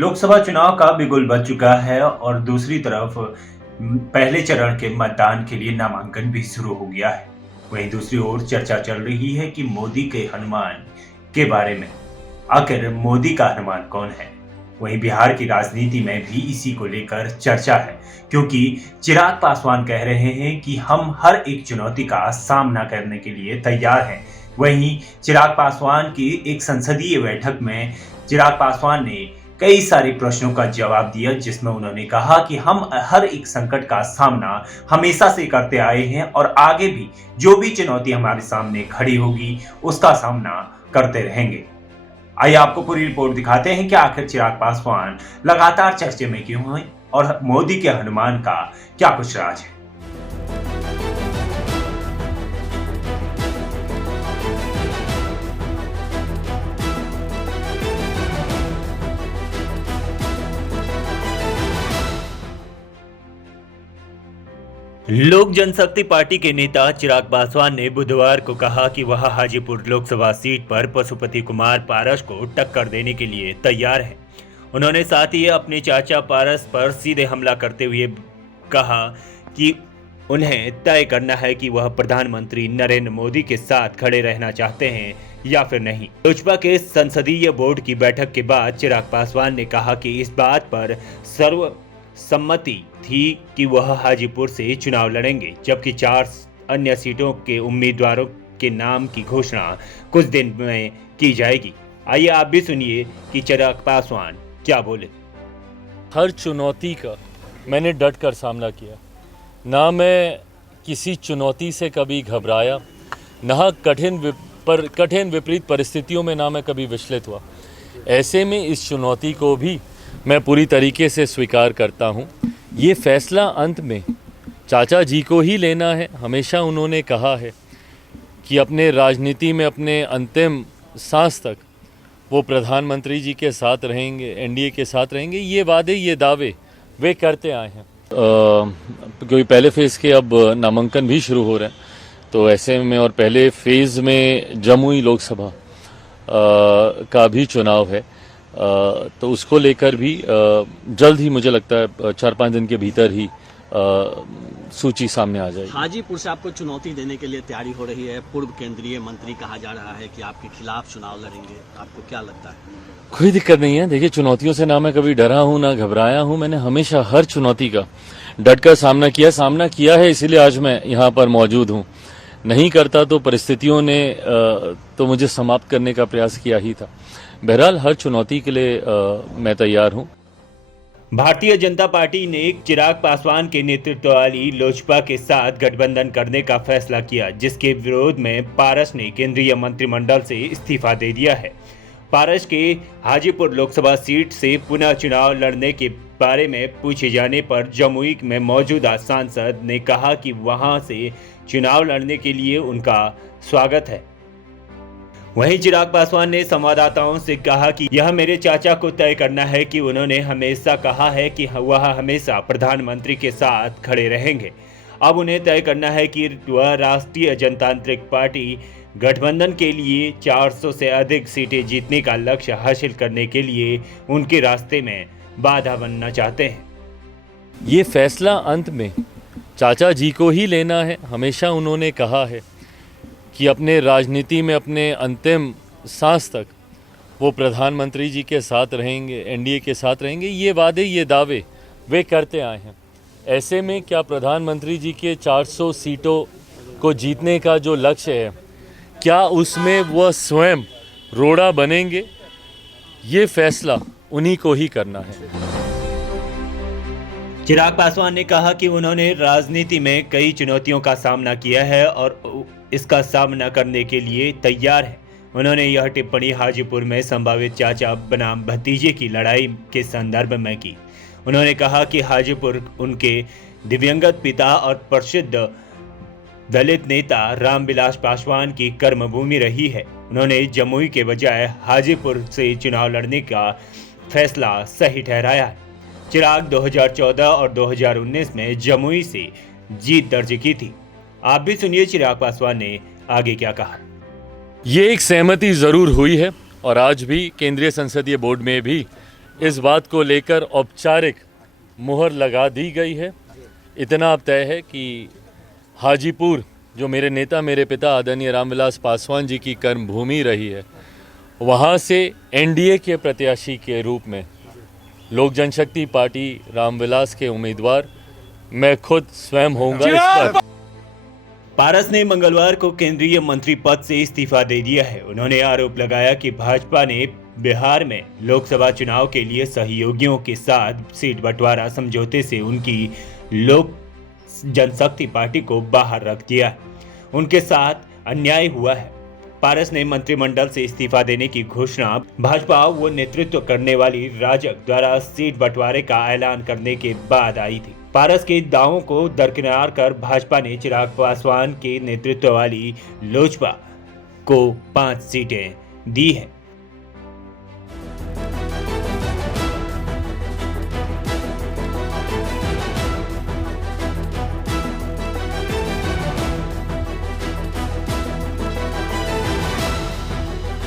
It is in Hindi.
लोकसभा चुनाव का बिगुल बज चुका है और दूसरी तरफ पहले चरण के मतदान के लिए नामांकन भी शुरू हो गया है। वहीं दूसरी ओर चर्चा चल रही है कि मोदी के हनुमान के बारे में। आखिर मोदी का हनुमान कौन है? वहीं बिहार की राजनीति में भी इसी को लेकर चर्चा है, क्योंकि चिराग पासवान कह रहे हैं कि हम हर एक चुनौती का सामना करने के लिए तैयार हैं। वहीं चिराग पासवान की एक संसदीय बैठक में चिराग पासवान ने कई सारे प्रश्नों का जवाब दिया, जिसमें उन्होंने कहा कि हम हर एक संकट का सामना हमेशा से करते आए हैं और आगे भी जो भी चुनौती हमारे सामने खड़ी होगी उसका सामना करते रहेंगे। आइए आपको पूरी रिपोर्ट दिखाते हैं कि आखिर चिराग पासवान लगातार चर्चे में क्यों हैं और मोदी के हनुमान का क्या कुछ राज है। लोक जनशक्ति पार्टी के नेता चिराग पासवान ने बुधवार को कहा कि वह हाजीपुर लोकसभा सीट पर पशुपति कुमार पारस को टक्कर देने के लिए तैयार है। उन्होंने साथ ही अपने चाचा पारस पर सीधे हमला करते हुए कहा कि उन्हें तय करना है कि वह प्रधानमंत्री नरेंद्र मोदी के साथ खड़े रहना चाहते हैं या फिर नहीं। लोजपा के संसदीय बोर्ड की बैठक के बाद चिराग पासवान ने कहा कि इस बात पर सर्वसम्मति थी कि वह हाजीपुर से चुनाव लड़ेंगे, जबकि 4 अन्य सीटों के उम्मीदवारों के नाम की घोषणा कुछ दिन में की जाएगी। आइए आप भी सुनिए कि चिराग पासवान क्या बोले। हर चुनौती का मैंने डट कर सामना किया, ना मैं किसी चुनौती से कभी घबराया, ना कठिन विपरीत परिस्थितियों में ना मैं कभी विचलित हुआ। ऐसे में इस चुनौती को भी मैं पूरी तरीके से स्वीकार करता हूँ। ये फैसला अंत में चाचा जी को ही लेना है। हमेशा उन्होंने कहा है कि अपने राजनीति में अपने अंतिम सांस तक वो प्रधानमंत्री जी के साथ रहेंगे, एनडीए के साथ रहेंगे। ये वादे, ये दावे वे करते आए हैं। क्योंकि पहले फेज़ के अब नामांकन भी शुरू हो रहे हैं, तो ऐसे में और पहले फेज़ में जमुई लोकसभा का भी चुनाव है, तो उसको लेकर भी जल्द ही मुझे लगता है 4-5 दिन के भीतर ही सूची सामने आ जाएगी। हाजीपुर से आपको चुनौती देने के लिए तैयारी हो रही है। पूर्व केंद्रीय मंत्री कहा जा रहा है कि आपके खिलाफ चुनाव लड़ेंगे, आपको क्या लगता है? कोई दिक्कत नहीं है। देखिए, चुनौतियों से ना मैं कभी डरा हूँ ना घबराया हूँ। मैंने हमेशा हर चुनौती का डट कर सामना किया है, इसीलिए आज मैं यहाँ पर मौजूद हूँ। नहीं करता तो परिस्थितियों ने तो मुझे समाप्त करने का प्रयास किया ही था। बहरहाल हर चुनौती के लिए मैं तैयार हूँ। भारतीय जनता पार्टी ने चिराग पासवान के नेतृत्व वाली लोजपा के साथ गठबंधन करने का फैसला किया, जिसके विरोध में पारस ने केंद्रीय मंत्रिमंडल से इस्तीफा दे दिया है। पारस के हाजीपुर लोकसभा सीट से पुनः चुनाव लड़ने के बारे में पूछे जाने पर जमुई में मौजूदा सांसद ने कहा कि वहां से चुनाव लड़ने के लिए उनका स्वागत है। वहीं चिराग पासवान ने संवाददाताओं से कहा कि यह मेरे चाचा को तय करना है कि उन्होंने हमेशा कहा है कि वह हमेशा प्रधानमंत्री के साथ खड़े रहेंगे। अब उन्हें तय करना है कि वह राष्ट्रीय जनतांत्रिक पार्टी गठबंधन के लिए 400 से अधिक सीटें जीतने का लक्ष्य हासिल करने के लिए उनके रास्ते में बाधा बनना चाहते हैं। ये फैसला अंत में चाचा जी को ही लेना है। हमेशा उन्होंने कहा है कि अपने राजनीति में अपने अंतिम सांस तक वो प्रधानमंत्री जी के साथ रहेंगे, एनडीए के साथ रहेंगे। ये वादे, ये दावे वे करते आए हैं। ऐसे में क्या प्रधानमंत्री जी के 400 सीटों को जीतने का जो लक्ष्य है, क्या उसमें वह स्वयं रोड़ा बनेंगे? ये फैसला उन्हीं को ही करना है। चिराग पासवान ने कहा कि उन्होंने राजनीति में कई चुनौतियों का सामना किया है और इसका सामना करने के लिए तैयार है। उन्होंने यह टिप्पणी हाजीपुर में संभावित चाचा बनाम भतीजे की लड़ाई के संदर्भ में की। उन्होंने कहा कि हाजीपुर उनके दिवंगत पिता और प्रसिद्ध दलित नेता रामविलास पासवान की कर्मभूमि रही है। उन्होंने जमुई के बजाय हाजीपुर से चुनाव लड़ने का फैसला सही ठहराया है। चिराग 2014 और 2019 में जमुई से जीत दर्ज की थी। आप भी सुनिए चिराग पासवान ने आगे क्या कहा। ये एक सहमति जरूर हुई है और आज भी केंद्रीय संसदीय बोर्ड में भी इस बात को लेकर औपचारिक मुहर लगा दी गई है। इतना अब तय है कि हाजीपुर, जो मेरे नेता मेरे पिता आदरणीय रामविलास पासवान जी की कर्मभूमि रही है, वहाँ से एनडीए के प्रत्याशी के रूप में लोक जनशक्ति पार्टी रामविलास के उम्मीदवार मैं खुद स्वयं होऊंगा। इस पर पारस ने मंगलवार को केंद्रीय मंत्री पद से इस्तीफा दे दिया है। उन्होंने आरोप लगाया कि भाजपा ने बिहार में लोकसभा चुनाव के लिए सहयोगियों के साथ सीट बंटवारा समझौते से उनकी लोक जनशक्ति पार्टी को बाहर रख दिया। उनके साथ अन्याय हुआ है। पारस ने मंत्रिमंडल से इस्तीफा देने की घोषणा भाजपा व नेतृत्व करने वाली राजग द्वारा सीट बंटवारे का ऐलान करने के बाद आई थी। पारस के दावों को दरकिनार कर भाजपा ने चिराग पासवान के नेतृत्व वाली लोजपा को 5 सीटें दी हैं।